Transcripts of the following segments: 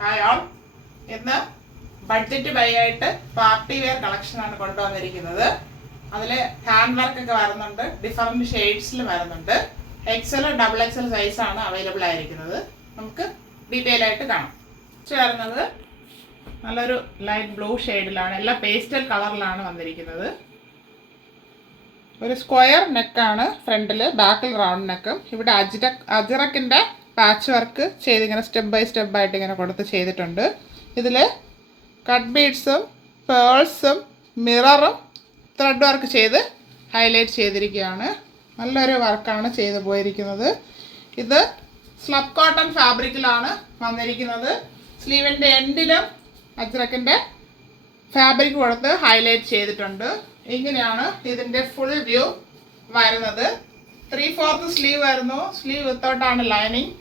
Hi all. ഇന്ന് budget by ആയിട്ട് party wear collection ആണ് കൊണ്ടുവന്നിരിക്കുന്നത്. അതിൽ ഹാൻഡ് വർക്ക് ഒക്കെ വരുന്നുണ്ട്, ഡിഫറെൻറ്റ് ഷെയ്ഡ്സിൽ വരുന്നുണ്ട്. എക്സൽ ഡബിൾ എക്സൽ സൈസാണ് അവൈലബിൾ ആയിരിക്കുന്നത്. നമുക്ക് ഡീറ്റെയിൽ ആയിട്ട് കാണാം. വരുന്നത് നല്ലൊരു ലൈറ്റ് ബ്ലൂ ഷെയ്ഡിലാണ്, എല്ലാം പേസ്റ്റൽ കളറിലാണ് വന്നിരിക്കുന്നത്. ഒരു സ്ക്വയർ നെക്കാണ് ഫ്രണ്ടിൽ, ബാക്കിൽ റൗണ്ട് നെക്കും. ഇവിടെ അജിറക്കിൻ്റെ പാച്ച് വർക്ക് ചെയ്ത് ഇങ്ങനെ സ്റ്റെപ്പ് ബൈ സ്റ്റെപ്പ് ആയിട്ട് ഇങ്ങനെ കൊടുത്ത് ചെയ്തിട്ടുണ്ട്. ഇതിൽ കട്ട് ബീഡ്സും പേൾസും മിററും ത്രെഡ് വർക്ക് ചെയ്ത് ഹൈലൈറ്റ് ചെയ്തിരിക്കുകയാണ്. നല്ലൊരു വർക്കാണ് ചെയ്തു പോയിരിക്കുന്നത്. ഇത് സ്ലബ് കോട്ടൺ ഫാബ്രിക്കിലാണ് വന്നിരിക്കുന്നത്. സ്ലീവിൻ്റെ എൻഡിലും അജ്രക്കിൻ്റെ ഫാബ്രിക് കൊടുത്ത് ഹൈലൈറ്റ് ചെയ്തിട്ടുണ്ട്. ഇങ്ങനെയാണ് ഇതിൻ്റെ ഫുൾ വ്യൂ വരുന്നത്. 3/4 സ്ലീവ് വരുന്നു. സ്ലീവ് വിത്തൗട്ടാണ് ലൈനിങ്.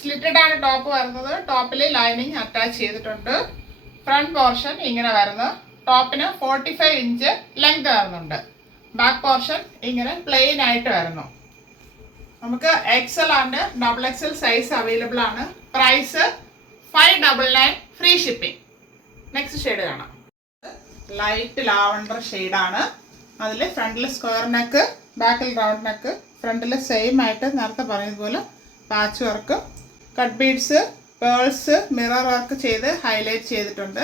സ്ലിറ്റഡ് ആണ് ടോപ്പ് വരുന്നത്. ടോപ്പിൽ ലൈനിങ് അറ്റാച്ച് ചെയ്തിട്ടുണ്ട്. ഫ്രണ്ട് പോർഷൻ ഇങ്ങനെ വരുന്നു. ടോപ്പിന് 45 ഇഞ്ച് ലെങ്ത് വരുന്നുണ്ട്. ബാക്ക് പോർഷൻ ഇങ്ങനെ പ്ലെയിൻ ആയിട്ട് വരുന്നു. നമുക്ക് XL and double XL size available ആണ്. Price 599 free shipping. Next shade കാണാം. ലൈറ്റ് ലാവണ്ടർ ഷെയ്ഡാണ്. അതിൽ ഫ്രണ്ടിൽ സ്ക്വയർ നെക്ക്, ബാക്കിൽ റൗണ്ട് നെക്ക്. ഫ്രണ്ടിൽ സെയിം ആയിട്ട് നേരത്തെ പറഞ്ഞതുപോലെ patch work, cut beads, pearls, mirror work ചെയ്ത് ഹൈലൈറ്റ് ചെയ്തിട്ടുണ്ട്.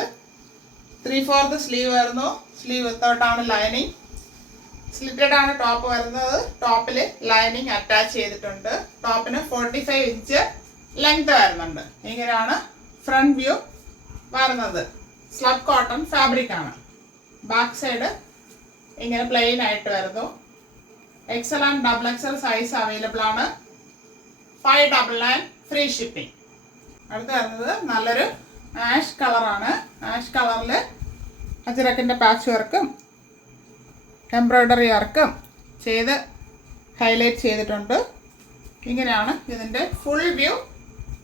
3/4 സ്ലീവ് വരുന്നു. സ്ലീവ് വിത്തൗട്ടാണ് ലൈനിങ്. സ്ലിറ്റഡ് ആണ് ടോപ്പ് വരുന്നത്. ടോപ്പിൽ ലൈനിങ് അറ്റാച്ച് ചെയ്തിട്ടുണ്ട്. ടോപ്പിന് 45 ഇഞ്ച് ലെങ്ത് വരുന്നുണ്ട്. ഇങ്ങനെയാണ് ഫ്രണ്ട് വ്യൂ വരുന്നത്. സ്ലബ് കോട്ടൺ ഫാബ്രിക് ആണ്. ബാക്ക് സൈഡ് ഇങ്ങനെ പ്ലെയിൻ ആയിട്ട് വരുന്നു. Excel and double XL size available ആണ്. 599 ഫ്രീ ഷിപ്പിംഗ്. അടുത്ത് വരുന്നത് നല്ലൊരു ആഷ് കളറാണ്. ആഷ് കളറിൽ അജിറക്കിൻ്റെ പാച്ച് വർക്കും എംബ്രോയ്ഡറി വർക്കും ചെയ്ത് ഹൈലൈറ്റ് ചെയ്തിട്ടുണ്ട്. ഇങ്ങനെയാണ് ഇതിൻ്റെ ഫുൾ വ്യൂ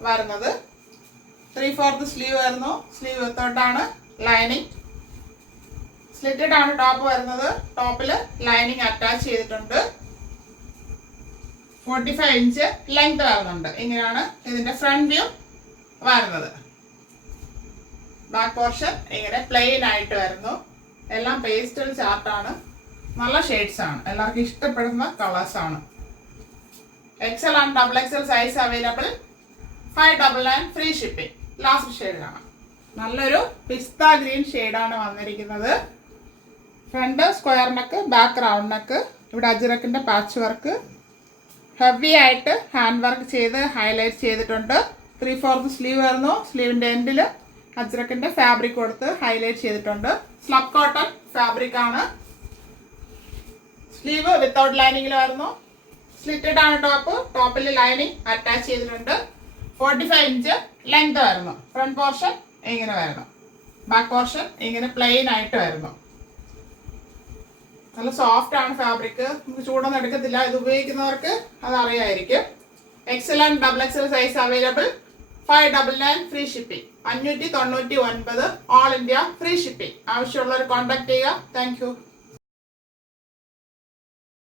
വരുന്നത്. 3/4 സ്ലീവ് വരുന്നു. സ്ലീവ് വിത്തൗട്ടാണ് ലൈനിങ്. സ്ലിറ്റഡ് ആണ് ടോപ്പ് വരുന്നത്. ടോപ്പിൽ ലൈനിങ് അറ്റാച്ച് ചെയ്തിട്ടുണ്ട്. 45 ഇഞ്ച് ലെങ്ത് വരുന്നുണ്ട്. ഇങ്ങനെയാണ് ഇതിൻ്റെ ഫ്രണ്ട് വ്യൂ വരുന്നത്. ബാക്ക് പോർഷൻ ഇങ്ങനെ പ്ലെയിൻ ആയിട്ട് വരുന്നു. എല്ലാം പേസ്റ്റൽ ചാർട്ടാണ്. നല്ല ഷെയ്ഡ്സ് ആണ്. എല്ലാവർക്കും ഇഷ്ടപ്പെടുന്ന കളേഴ്സ് ആണ്. XL and double XL size available. 599 free shipping. Last shade കാണാം. നല്ലൊരു പിസ്ത ഗ്രീൻ ഷെയ്ഡാണ് വന്നിരിക്കുന്നത്. Front square neck, back round neck. ഇവിടെ അജിറക്കിൻ്റെ പാച്ച് വർക്ക് ഹെവി ആയിട്ട് ഹാൻഡ് വർക്ക് ചെയ്ത് ഹൈലൈറ്റ് ചെയ്തിട്ടുണ്ട്. 3/4 സ്ലീവ് വരുന്നു. സ്ലീവിൻ്റെ എൻഡിൽ അജ്രക്കിൻ്റെ ഫാബ്രിക് കൊടുത്ത് ഹൈലൈറ്റ് ചെയ്തിട്ടുണ്ട്. സ്ലബ് കോട്ടൺ ഫാബ്രിക് ആണ്. സ്ലീവ് വിത്തൗട്ട് ലൈനിങ്ങിൽ വരുന്നു. സ്ലിറ്റഡ് ആണ് ടോപ്പ്. ടോപ്പിൽ ലൈനിങ് അറ്റാച്ച് ചെയ്തിട്ടുണ്ട്. 45 ഇഞ്ച് ലെങ്ത് വരുന്നു. ഫ്രണ്ട് പോർഷൻ ഇങ്ങനെ വരുന്നു. ബാക്ക് പോർഷൻ ഇങ്ങനെ പ്ലെയിൻ ആയിട്ട് വരുന്നു. നല്ല സോഫ്റ്റ് ആണ് ഫാബ്രിക്. നമുക്ക് ചൂടൊന്നും എടുക്കത്തില്ല. ഇത് ഉപയോഗിക്കുന്നവർക്ക് അത് അറിയായിരിക്കും. Excel and double XL size available. 599 free shipping. 599 all India free shipping. ആവശ്യമുള്ളവർ കോൺടാക്ട് ചെയ്യുക. Thank you.